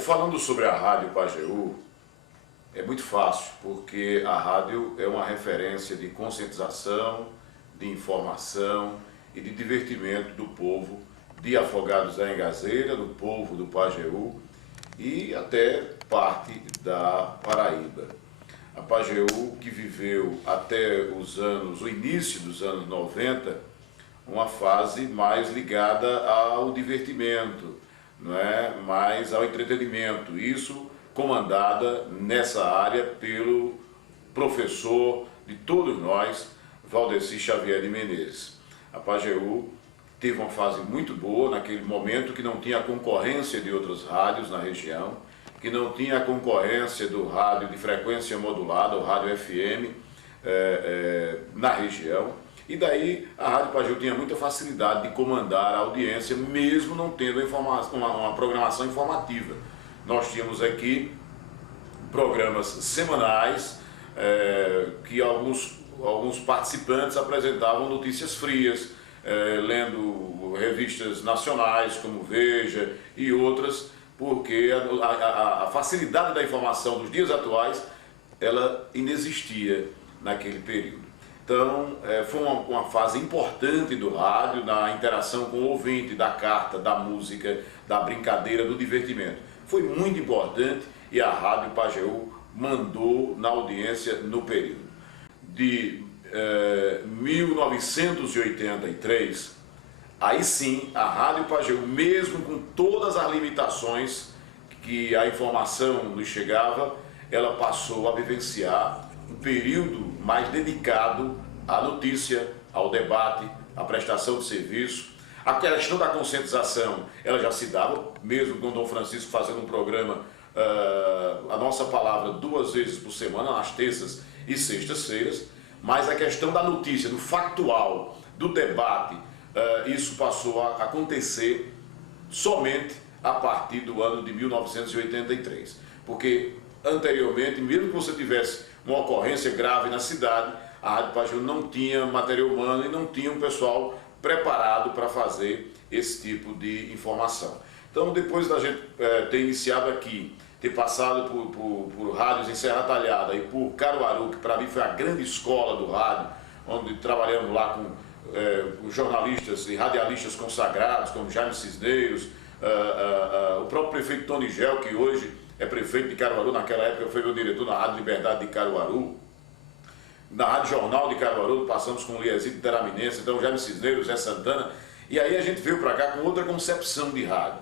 falando sobre a Rádio Pajeú, é muito fácil, porque a rádio é uma referência de conscientização, de informação e de divertimento do povo de Afogados da Engazeira, do povo do Pajeú e até parte da Paraíba. A Pajeú, que viveu até o início dos anos 90, uma fase mais ligada ao divertimento, não é? Mais ao entretenimento. Isso comandada nessa área pelo professor de todos nós, Valdeci Xavier de Menezes. A Pajeú teve uma fase muito boa naquele momento, que não tinha a concorrência de outras rádios na região, que não tinha a concorrência do rádio de frequência modulada, o rádio FM, na região. E daí a Rádio Pajeú tinha muita facilidade de comandar a audiência, mesmo não tendo uma programação informativa. Nós tínhamos aqui programas semanais que alguns participantes apresentavam notícias frias, lendo revistas nacionais como Veja e outras, porque a facilidade da informação dos dias atuais, ela inexistia naquele período. Então, foi uma fase importante do rádio, na interação com o ouvinte, da carta, da música, da brincadeira, do divertimento. Foi muito importante e a Rádio Pajeú mandou na audiência no período. De 1983, aí sim, a Rádio Pajeú, mesmo com todas as limitações que a informação nos chegava, ela passou a vivenciar um período mais dedicado à notícia, ao debate, à prestação de serviço. A questão da conscientização, ela já se dava, mesmo com o Dom Francisco fazendo um programa, a nossa palavra 2 vezes por semana, nas terças e sextas-feiras, mas a questão da notícia, do factual, do debate, isso passou a acontecer somente a partir do ano de 1983. Porque anteriormente, mesmo que você tivesse uma ocorrência grave na cidade, a Rádio Pajeú não tinha material humano e não tinha um pessoal preparado para fazer esse tipo de informação. Então, depois da gente ter iniciado aqui, ter passado por rádios em Serra Talhada e por Caruaru, que para mim foi a grande escola do rádio, onde trabalhamos lá com jornalistas e radialistas consagrados, como Jaime Cisneiros, o próprio prefeito Tony Gel, que hoje é prefeito de Caruaru, naquela época foi meu diretor na Rádio Liberdade de Caruaru. Na Rádio Jornal de Caruaru passamos com o Liesito Teraminense, então Jaime Cisneiros, Zé Santana, e aí a gente veio para cá com outra concepção de rádio.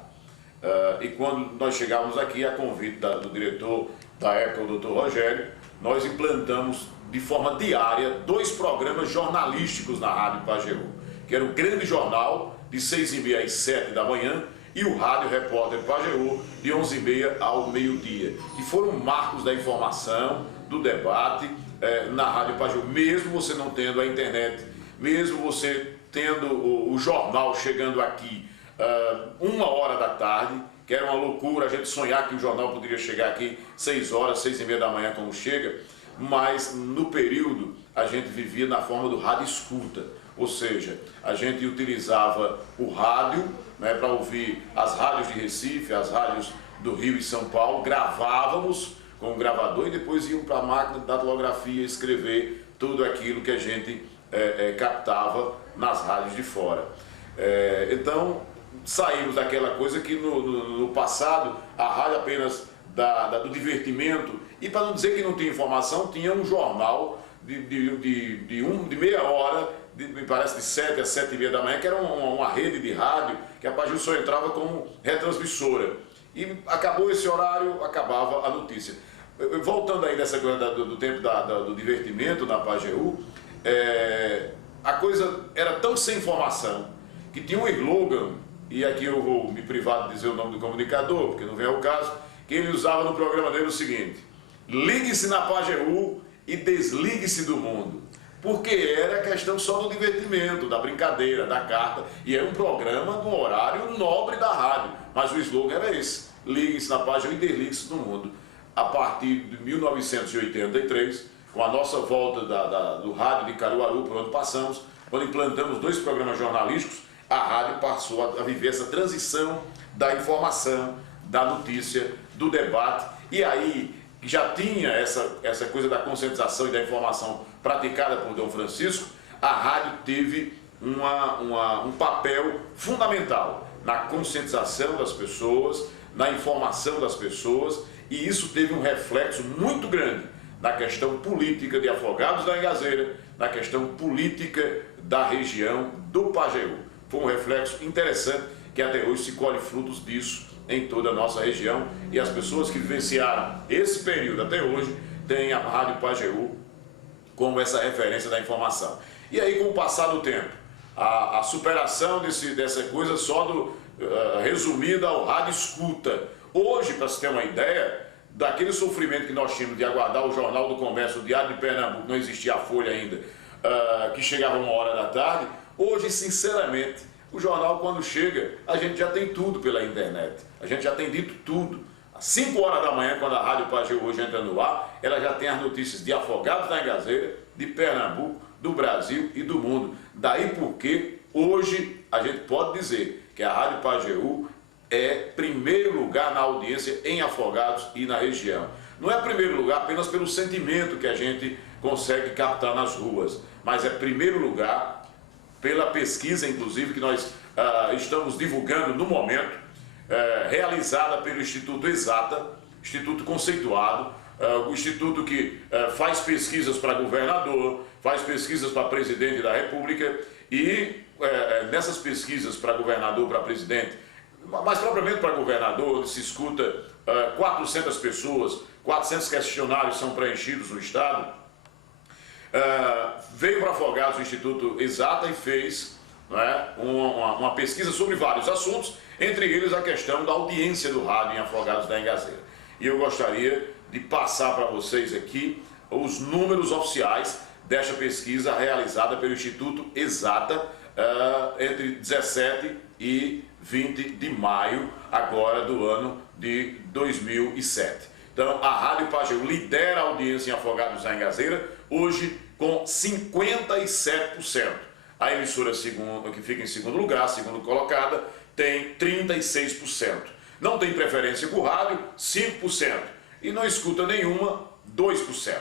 E quando nós chegávamos aqui, a convite do diretor da época, o Dr. Rogério, nós implantamos de forma diária 2 programas jornalísticos na Rádio Pajeú, que era o Grande Jornal, de 6h30 às 7 da manhã, e o Rádio Repórter Pajeú, de 11h30 ao meio-dia, que foram marcos da informação, do debate na Rádio Pajeú, mesmo você não tendo a internet, mesmo você tendo o jornal chegando aqui 1h da tarde, que era uma loucura a gente sonhar que o jornal poderia chegar aqui 6 horas, 6h30 da manhã, como chega, mas no período a gente vivia na forma do rádio escuta, ou seja, a gente utilizava o rádio, né, para ouvir as rádios de Recife, as rádios do Rio e São Paulo, gravávamos com o gravador e depois iam para a máquina de datilografia escrever tudo aquilo que a gente captava nas rádios de fora. Então, saímos daquela coisa que no passado a rádio apenas do divertimento, e para não dizer que não tinha informação, tinha um jornal de meia hora, me parece de 7 às 7h30 da manhã, que era uma rede de rádio que a Pajeú só entrava como retransmissora. E acabou esse horário, acabava a notícia. Voltando aí nessa coisa do tempo do divertimento na Pajeú, a coisa era tão sem informação que tinha um slogan, e aqui eu vou me privar de dizer o nome do comunicador, porque não vem ao caso, que ele usava no programa dele o seguinte: ligue-se na Pajeú e desligue-se do mundo. Porque era questão só do divertimento, da brincadeira, da carta, e era um programa no horário nobre da rádio, mas o slogan era esse: ligue-se na Pajeú e desligue-se do mundo. A partir de 1983, com a nossa volta do rádio de Caruaru, por onde passamos, quando implantamos 2 programas jornalísticos, a rádio passou a viver essa transição da informação, da notícia, do debate, e aí já tinha essa coisa da conscientização e da informação praticada por Dom Francisco, a rádio teve um papel fundamental na conscientização das pessoas, na informação das pessoas, e isso teve um reflexo muito grande na questão política de Afogados da Engazeira, na questão política da região do Pajeú. Foi um reflexo interessante que até hoje se colhe frutos disso em toda a nossa região, e as pessoas que vivenciaram esse período até hoje têm a Rádio Pajeú como essa referência da informação. E aí, com o passar do tempo, a superação dessa coisa só resumida ao rádio escuta. Hoje, para se ter uma ideia, daquele sofrimento que nós tínhamos de aguardar o Jornal do Comércio, o Diário de Pernambuco, não existia a Folha ainda, que chegava 13h, hoje, sinceramente, o jornal, quando chega, a gente já tem tudo pela internet, a gente já tem dito tudo. Às 5h, quando a Rádio Pajeú hoje entra no ar, ela já tem as notícias de Afogados da Engazeira, de Pernambuco, do Brasil e do mundo. Daí porque hoje a gente pode dizer que a Rádio Pajeú é primeiro lugar na audiência em Afogados e na região. Não é primeiro lugar apenas pelo sentimento que a gente consegue captar nas ruas, mas é primeiro lugar pela pesquisa, inclusive, que nós estamos divulgando no momento, realizada pelo Instituto Exata, Instituto conceituado, o Instituto que faz pesquisas para governador, faz pesquisas para presidente da República, e nessas pesquisas para governador, para presidente, mas propriamente para governador, se escuta 400 pessoas, 400 questionários são preenchidos no estado. Veio para Afogados o Instituto Exata e fez uma pesquisa sobre vários assuntos, entre eles a questão da audiência do rádio em Afogados da Engazeira. E eu gostaria de passar para vocês aqui os números oficiais desta pesquisa realizada pelo Instituto Exata entre 17 e 20 de maio agora do ano de 2007. Então, a Rádio Pajeú lidera a audiência em Afogados da Engazeira, hoje com 57%. A emissora que fica em segundo lugar, segundo colocada, tem 36%. Não tem preferência por rádio, 5%. E não escuta nenhuma, 2%.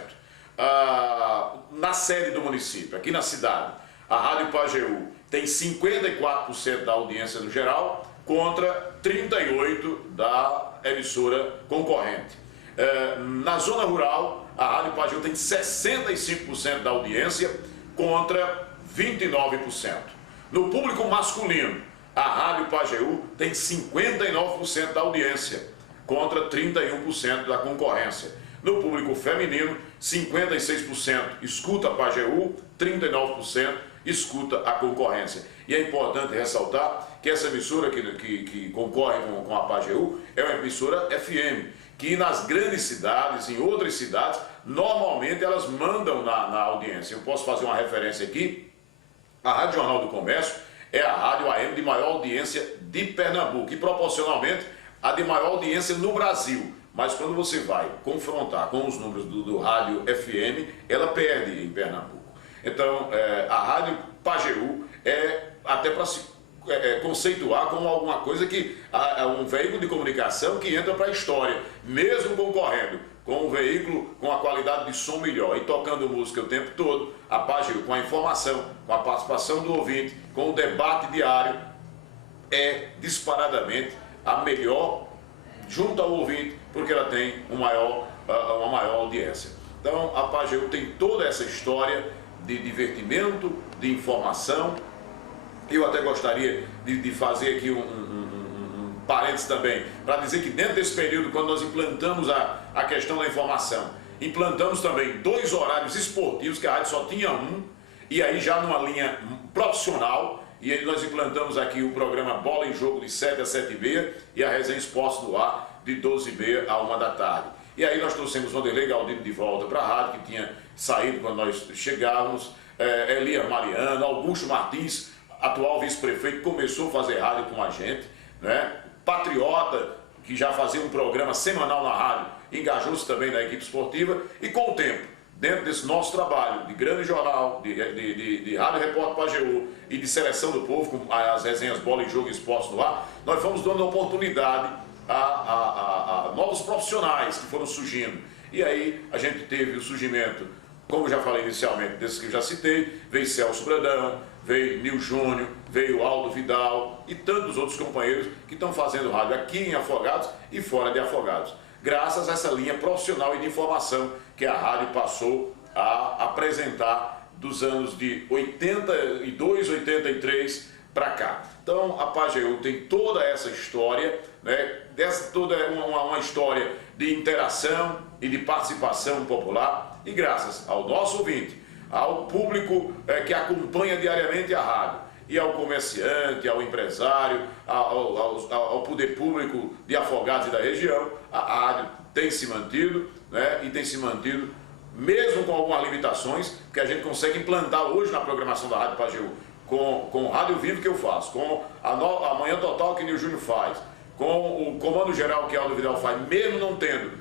Na sede do município, aqui na cidade, a Rádio Pajeú tem 54% da audiência no geral, contra 38% da emissora concorrente. Na zona rural, a Rádio Pajeú tem 65% da audiência contra 29%. No público masculino, a Rádio Pajeú tem 59% da audiência contra 31% da concorrência. No público feminino, 56% escuta a Pajeú, 39% escuta a concorrência. E é importante ressaltar que essa emissora que concorre com a Pajeú é uma emissora FM, que nas grandes cidades, em outras cidades, normalmente elas mandam na audiência. Eu posso fazer uma referência aqui. A Rádio Jornal do Comércio é a rádio AM de maior audiência de Pernambuco e proporcionalmente a de maior audiência no Brasil. Mas quando você vai confrontar com os números do rádio FM, ela perde em Pernambuco. Então, a Rádio Pajeú até para se conceituar como alguma coisa que é um veículo de comunicação que entra para a história, mesmo concorrendo com um veículo com a qualidade de som melhor e tocando música o tempo todo, a Pajeú, com a informação, com a participação do ouvinte, com o debate diário, é disparadamente a melhor junto ao ouvinte, porque ela tem uma maior audiência. Então, a Pajeú tem toda essa história de divertimento, de informação. Eu até gostaria de fazer aqui um parênteses também, para dizer que dentro desse período, quando nós implantamos a questão da informação, implantamos também 2 horários esportivos, que a rádio só tinha um, e aí já numa linha profissional, e aí nós implantamos aqui o programa Bola em Jogo de 7 às 7h30 e a Resenha Esporte do Ar de 12h30 à 1h. E aí nós trouxemos Vanderlei Galdino de volta para a rádio, que tinha saído quando nós chegávamos, Elia Mariano, Augusto Martins, atual vice-prefeito, começou a fazer rádio com a gente, né? Patriota, que já fazia um programa semanal na rádio, engajou-se também na equipe esportiva, e com o tempo, dentro desse nosso trabalho de grande jornal, de Rádio Repórter Pajeú e de seleção do povo, com as resenhas Bola em Jogo e Esporte no Ar, nós fomos dando a oportunidade a novos profissionais que foram surgindo. E aí a gente teve o surgimento, como já falei inicialmente, desses que eu já citei, veio Celso Brandão, veio Nil Júnior, veio Aldo Vidal e tantos outros companheiros que estão fazendo rádio aqui em Afogados e fora de Afogados, graças a essa linha profissional e de informação que a rádio passou a apresentar dos anos de 82, 83 para cá. Então a Pageu tem toda essa história, né? Toda uma história de interação e de participação popular, e graças ao nosso ouvinte, ao público que acompanha diariamente a rádio, e ao comerciante, ao empresário, ao poder público de Afogados e da região, a rádio tem se mantido, né? E tem se mantido mesmo com algumas limitações que a gente consegue implantar hoje na programação da Rádio Pageu, com o Rádio Vivo que eu faço, com a Manhã Total que Nil Júnior faz, com o Comando Geral que Aldo Vidal faz, mesmo não tendo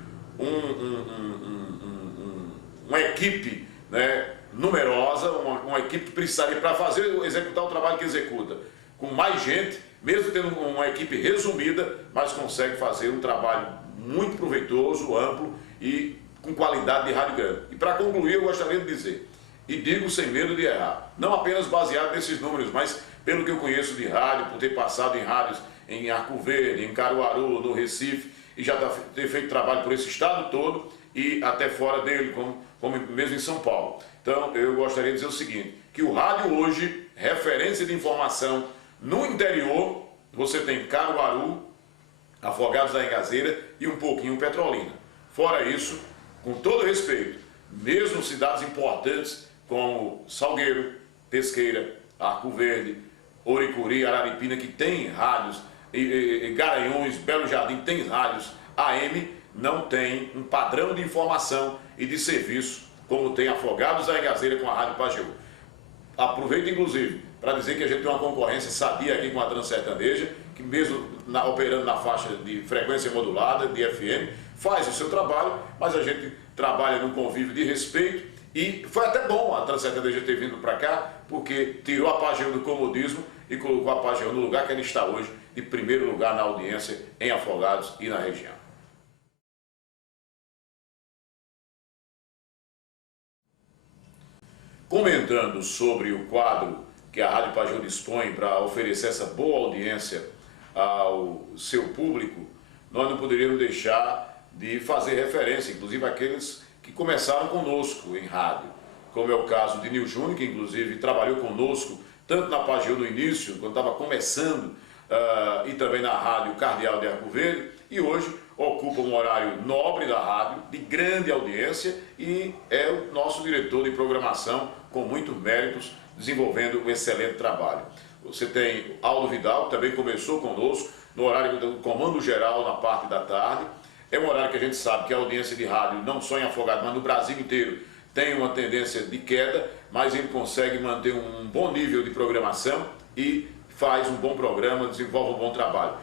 uma equipe, né, numerosa, uma equipe que precisaria para executar o trabalho que executa, com mais gente, mesmo tendo uma equipe resumida, mas consegue fazer um trabalho muito proveitoso, amplo e com qualidade de rádio grande. E para concluir, eu gostaria de dizer, e digo sem medo de errar, não apenas baseado nesses números, mas pelo que eu conheço de rádio, por ter passado em rádios em Arco Verde, em Caruaru, no Recife, e já ter feito trabalho por esse estado todo e até fora dele, como mesmo em São Paulo. Então eu gostaria de dizer o seguinte, que o rádio hoje, referência de informação no interior, você tem Caruaru, Afogados da Engazeira e um pouquinho Petrolina. Fora isso, com todo respeito, mesmo cidades importantes como Salgueiro, Pesqueira, Arco Verde, Oricuri, Araripina, que tem rádios, e Garanhuns, Belo Jardim tem rádios AM, não tem um padrão de informação e de serviço como tem Afogados da Engazeira com a Rádio Pageu. Aproveito inclusive para dizer que a gente tem uma concorrência sadia aqui com a Transertaneja, que mesmo operando na faixa de frequência modulada, de FM, faz o seu trabalho, mas a gente trabalha num convívio de respeito e foi até bom a Transertaneja ter vindo para cá, porque tirou a Pageu do comodismo e colocou a Pageu no lugar que ela está hoje, de primeiro lugar na audiência em Afogados e na região. Comentando sobre o quadro que a Rádio Pageu dispõe para oferecer essa boa audiência ao seu público, nós não poderíamos deixar de fazer referência, inclusive àqueles que começaram conosco em rádio, como é o caso de Nil Júnior, que inclusive trabalhou conosco, tanto na Pageu no início, quando estava começando, e também na Rádio Cardeal de Arco Verde, e hoje ocupa um horário nobre da rádio, de grande audiência, e é o nosso diretor de programação, com muitos méritos, desenvolvendo um excelente trabalho. Você tem Aldo Vidal, que também começou conosco, no horário do Comando Geral, na parte da tarde. É um horário que a gente sabe que a audiência de rádio, não só em Afogados, mas no Brasil inteiro, tem uma tendência de queda, mas ele consegue manter um bom nível de programação e faz um bom programa, desenvolve um bom trabalho.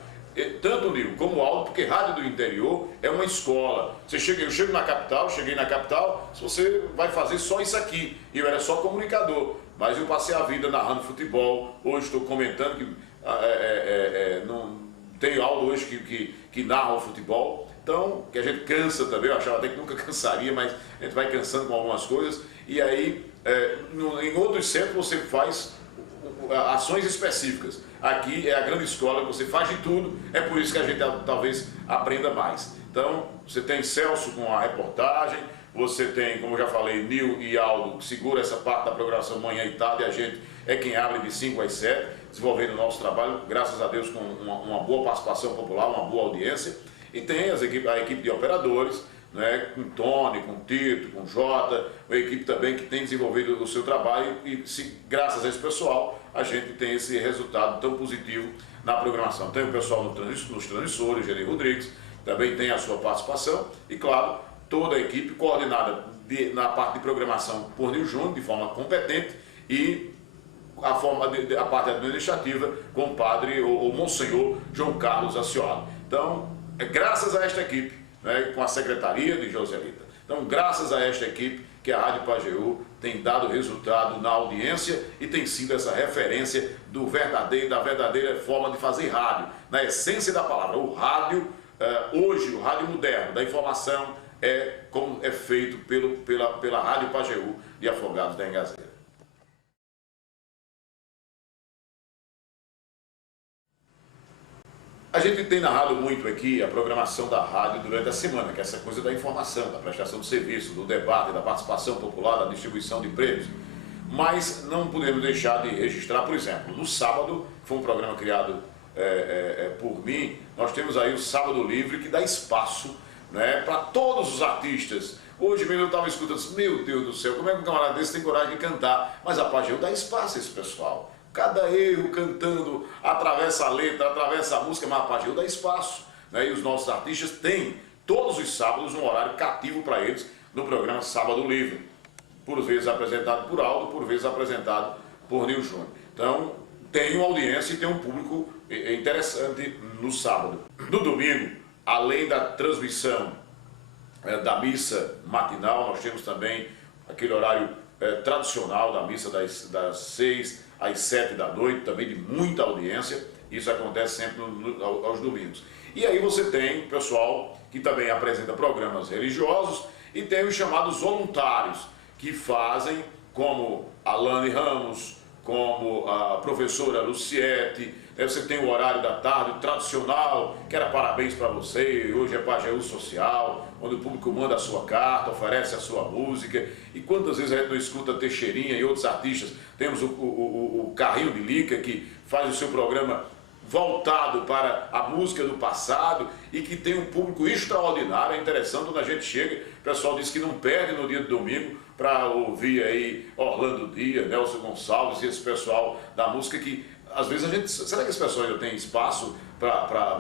Tanto o Nil como o Aldo, porque rádio do interior é uma escola. Eu cheguei na capital, se você vai fazer só isso aqui. Eu era só comunicador, mas eu passei a vida narrando futebol. Hoje estou comentando que não tem Aldo hoje que narra o futebol. Então, que a gente cansa também, eu achava até que nunca cansaria, mas a gente vai cansando com algumas coisas. E aí, em outros centros você faz ações específicas. Aqui é a grande escola, você faz de tudo, é por isso que a gente talvez aprenda mais. Então, você tem Celso com a reportagem, você tem, como eu já falei, Nil e Aldo, que segura essa parte da programação manhã e tarde, e a gente é quem abre de 5 às 7, desenvolvendo o nosso trabalho, graças a Deus, com uma boa participação popular, uma boa audiência. E tem a equipe de operadores, né, com Tony, com Tito, com Jota, uma equipe também que tem desenvolvido o seu trabalho e graças a esse pessoal a gente tem esse resultado tão positivo na programação. Tem o pessoal nos transmissores, Geni Rodrigues, também tem a sua participação e, claro, toda a equipe coordenada na parte de programação por Nil Júnior, de forma competente, e a parte administrativa com o padre ou Monsenhor João Carlos Aciola. Então, é graças a esta equipe, né, com a secretaria de Joselita. Então, graças a esta equipe que a Rádio Pageu tem dado resultado na audiência e tem sido essa referência da verdadeira forma de fazer rádio, na essência da palavra. O rádio hoje o rádio moderno da informação é como é feito pela Rádio Pajeú de Afogados da Engazeira. A gente tem narrado muito aqui a programação da rádio durante a semana, que é essa coisa da informação, da prestação de serviço, do debate, da participação popular, da distribuição de prêmios. Mas não podemos deixar de registrar, por exemplo, no sábado, foi um programa criado por mim, nós temos aí o Sábado Livre, que dá espaço, né, para todos os artistas. Hoje mesmo eu estava escutando, meu Deus do céu, como é que um camarada desse tem coragem de cantar? Mas a Pajeú dá espaço a esse pessoal. Cada erro cantando, atravessa a letra, atravessa a música, mas a Pajeú dá espaço, né? E os nossos artistas têm, todos os sábados, um horário cativo para eles, no programa Sábado Livre. Por vezes apresentado por Aldo, por vezes apresentado por Nil Júnior. Então, tem uma audiência e tem um público interessante no sábado. No domingo, além da transmissão da missa matinal, nós temos também aquele horário tradicional da missa das 6 às 7 da noite, também de muita audiência. Isso acontece sempre aos domingos. E aí você tem pessoal que também apresenta programas religiosos e tem os chamados voluntários, que fazem, como Alane Ramos, como a professora Luciete. Você tem o horário da tarde tradicional, que era parabéns para você, hoje é Pajeú Social, onde o público manda a sua carta, oferece a sua música. E quantas vezes a gente não escuta Teixeirinha e outros artistas? Temos o Carrinho de Lica, que faz o seu programa voltado para a música do passado e que tem um público extraordinário. É interessante quando a gente chega, o pessoal diz que não perde no dia de domingo para ouvir aí Orlando Dias, Nelson Gonçalves e esse pessoal da música que às vezes a gente... Será que esse pessoal ainda tem espaço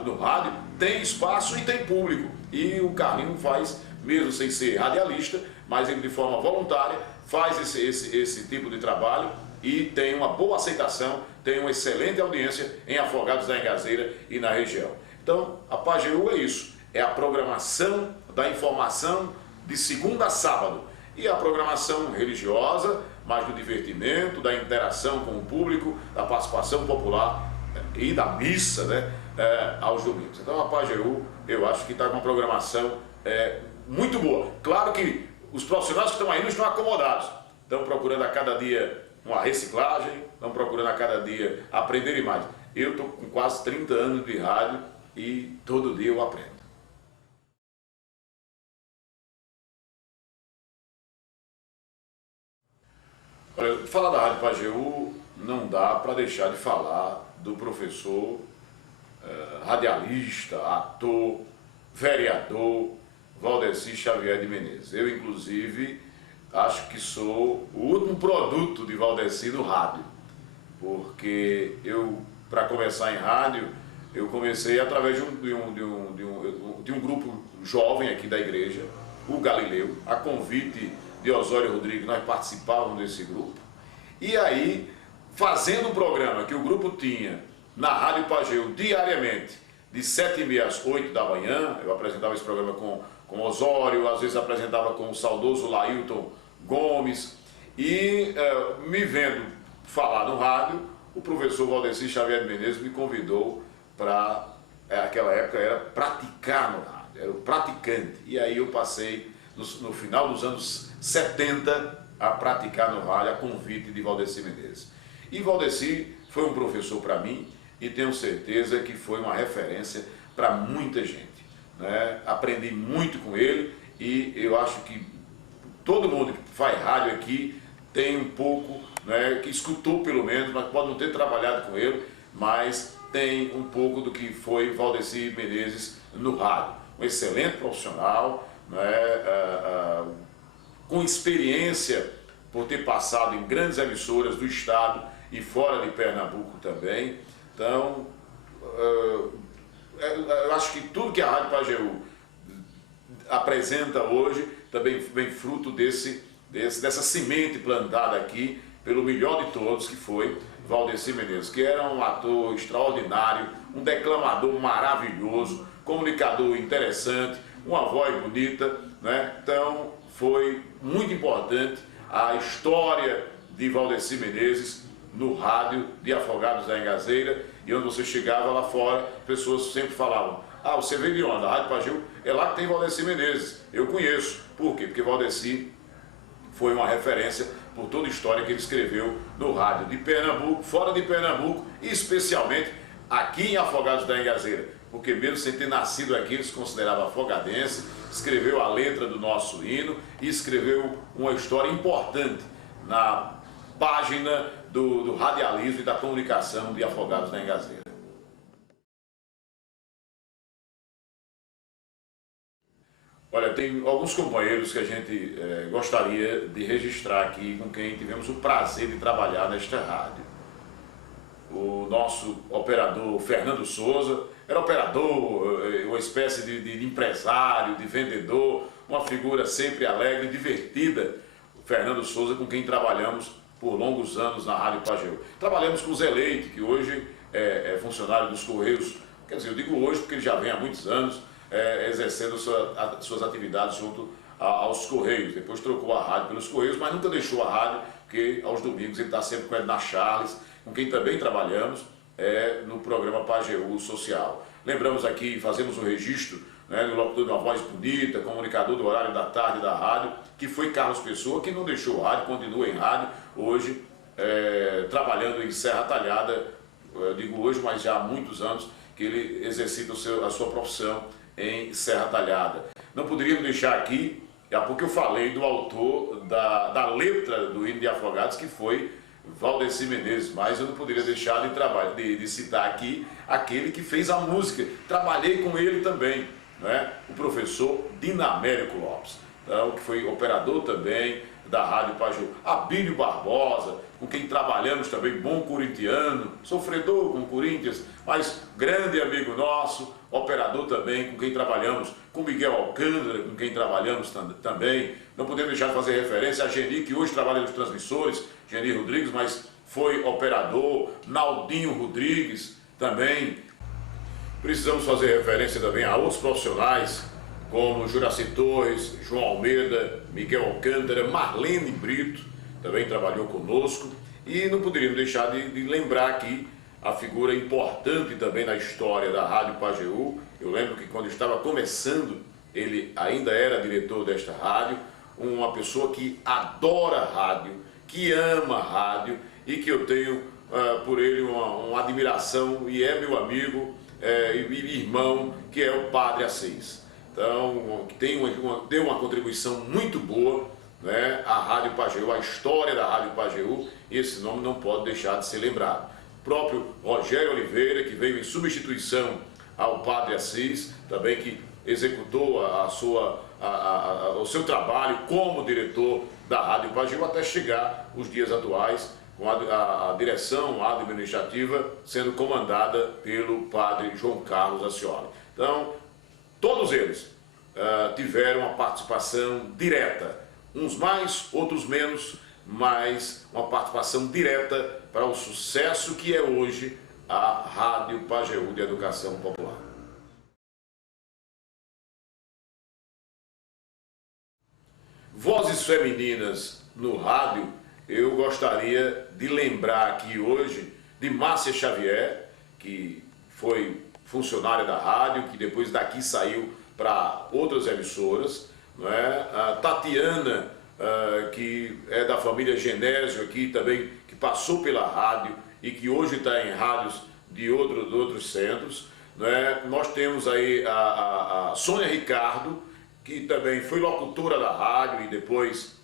no rádio? Tem espaço e tem público. E o Carlinho faz, mesmo sem ser radialista, mas ele de forma voluntária faz esse tipo de trabalho e tem uma boa aceitação, tem uma excelente audiência em Afogados da Engazeira e na região. Então, a Pajeú é isso, é a programação da informação de segunda a sábado. E a programação religiosa, mais do divertimento, da interação com o público, da participação popular e da missa, né, aos domingos. Então a Pajeú, eu acho que está com uma programação muito boa. Claro que os profissionais que estão aí não estão acomodados, estão procurando a cada dia uma reciclagem, estão procurando a cada dia aprenderem mais. Eu estou com quase 30 anos de rádio e todo dia eu aprendo. Olha, falar da Rádio Pajeú não dá para deixar de falar do professor, radialista, ator, vereador, Valdeci Xavier de Menezes. Eu, inclusive, acho que sou o último produto de Valdeci no rádio, porque eu, para começar em rádio, eu comecei através de um grupo jovem aqui da igreja, o Galileu, a convite de Osório Rodrigues, nós participávamos desse grupo, e aí, fazendo um programa que o grupo tinha na Rádio Pajeú diariamente, de 7h30 às 8 da manhã, eu apresentava esse programa com Osório, às vezes apresentava com o saudoso Lailton Gomes, e me vendo falar no rádio, o professor Valdeci Xavier de Menezes me convidou para, naquela época era praticar no rádio, era o praticante, e aí eu passei no final dos anos 70 a praticar no rádio a convite de Valdeci Menezes. E Valdeci foi um professor para mim e tenho certeza que foi uma referência para muita gente, né? Aprendi muito com ele e eu acho que todo mundo que faz rádio aqui tem um pouco, né, que escutou pelo menos, mas pode não ter trabalhado com ele, mas tem um pouco do que foi Valdeci Menezes no rádio. Um excelente profissional, né, com experiência por ter passado em grandes emissoras do estado e fora de Pernambuco também. Então, eu acho que tudo que a Rádio Pajeú apresenta hoje também vem fruto dessa semente plantada aqui pelo melhor de todos, que foi Valdeci Menezes, que era um ator extraordinário, um declamador maravilhoso, comunicador interessante, uma voz bonita, né? Então foi muito importante a história de Valdeci Menezes no rádio de Afogados da Engazeira, e onde você chegava lá fora, pessoas sempre falavam: Ah, você veio de onde? A Rádio Pajeú é lá que tem Valdeci Menezes. Eu conheço. Por quê? Porque Valdeci foi uma referência por toda a história que ele escreveu no rádio de Pernambuco, fora de Pernambuco e especialmente aqui em Afogados da Engazeira. Porque mesmo sem ter nascido aqui, ele se considerava afogadense, escreveu a letra do nosso hino e escreveu uma história importante na página do radialismo e da comunicação de Afogados da Engazeira. Olha, tem alguns companheiros que a gente gostaria de registrar aqui, com quem tivemos o prazer de trabalhar nesta rádio. O nosso operador Fernando Souza, era operador, uma espécie de empresário, de vendedor, uma figura sempre alegre e divertida. O Fernando Souza, com quem trabalhamos por longos anos na Rádio Pajeú. Trabalhamos com o Zé Leite, que hoje é funcionário dos Correios, quer dizer, eu digo hoje porque ele já vem há muitos anos, exercendo suas atividades junto aos Correios. Depois trocou a rádio pelos Correios, mas nunca deixou a rádio, porque aos domingos ele está sempre com a Edna Charles, com quem também trabalhamos no programa Pajeú Social. Lembramos aqui, fazemos um registro do locutor de uma voz bonita, comunicador do horário da tarde da rádio, que foi Carlos Pessoa, que não deixou a rádio, continua em rádio, hoje trabalhando em Serra Talhada, digo hoje, mas já há muitos anos que ele exercita a sua profissão em Serra Talhada. Não poderíamos deixar aqui, porque eu falei do autor da letra do hino de Afogados, que foi Valdeci Menezes, mas eu não poderia deixar de citar aqui aquele que fez a música. Trabalhei com ele também, o professor Dinamérico Lopes, então, que foi operador também da Rádio Pajeú. Abílio Barbosa, com quem trabalhamos também, bom corintiano, sofredor com o Corinthians, mas grande amigo nosso, operador também, com quem trabalhamos, com Miguel Alcântara, com quem trabalhamos também. Não podemos deixar de fazer referência a Geni, que hoje trabalha nos transmissores, Geni Rodrigues, mas foi operador, Naldinho Rodrigues também. Precisamos fazer referência também a outros profissionais, como Juraci Torres, João Almeida, Miguel Alcântara, Marlene Brito, também trabalhou conosco. E não poderíamos deixar de lembrar aqui a figura importante também na história da Rádio Pajeú. Eu lembro que quando estava começando, ele ainda era diretor desta rádio, uma pessoa que adora rádio, que ama rádio e que eu tenho por ele uma admiração e é meu amigo e irmão, que é o Padre Assis. Então, que deu uma contribuição muito boa à Rádio Pajeú, à história da Rádio Pajeú, e esse nome não pode deixar de ser lembrado. O próprio Rogério Oliveira, que veio em substituição ao Padre Assis, também que executou o seu trabalho como diretor da Rádio Pajeú até chegar os dias atuais, com a direção administrativa sendo comandada pelo Padre João Carlos Ascioli. Então, todos eles tiveram uma participação direta, uns mais, outros menos, mas uma participação direta para o sucesso que é hoje a Rádio Pajeú de Educação Popular. Vozes femininas no rádio, eu gostaria de lembrar aqui hoje de Márcia Xavier, que foi funcionária da rádio, que depois daqui saiu para outras emissoras, a Tatiana, que é da família Genésio aqui também, que passou pela rádio e que hoje está em rádios de outros centros. Nós temos aí a Sônia Ricardo, que também foi locutora da rádio e depois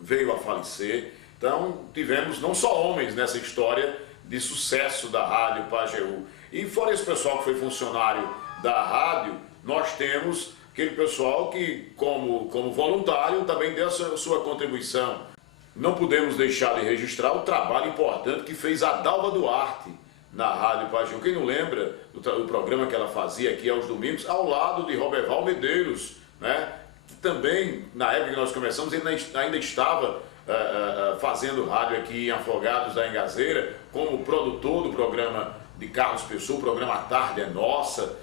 veio a falecer. Então tivemos não só homens nessa história de sucesso da Rádio Pajeú. E fora esse pessoal que foi funcionário da rádio, nós temos aquele pessoal que, como voluntário, também deu a sua contribuição. Não podemos deixar de registrar o trabalho importante que fez a Dalva Duarte na Rádio Pajeú. Quem não lembra do programa que ela fazia aqui aos domingos, ao lado de Roberval Medeiros, que também, na época que nós começamos, ele ainda estava fazendo rádio aqui em Afogados da Engazeira, como produtor do programa de Carlos Pessoa, o programa A Tarde é Nossa,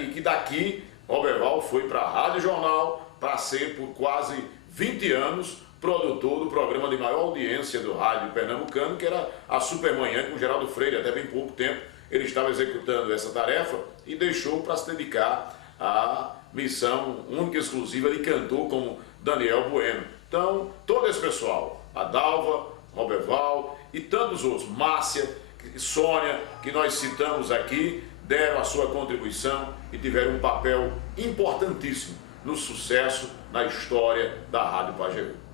e que daqui Roberval foi para a Rádio Jornal para ser por quase 20 anos produtor do programa de maior audiência do rádio pernambucano, que era a Supermanhã com Geraldo Freire, até bem pouco tempo ele estava executando essa tarefa e deixou para se dedicar à missão única e exclusiva de cantor como Daniel Bueno. Então, todo esse pessoal, Adalva, Roberval e tantos outros, Márcia, Sônia, que nós citamos aqui, deram a sua contribuição e tiveram um papel importantíssimo no sucesso, na história da Rádio Pajeú.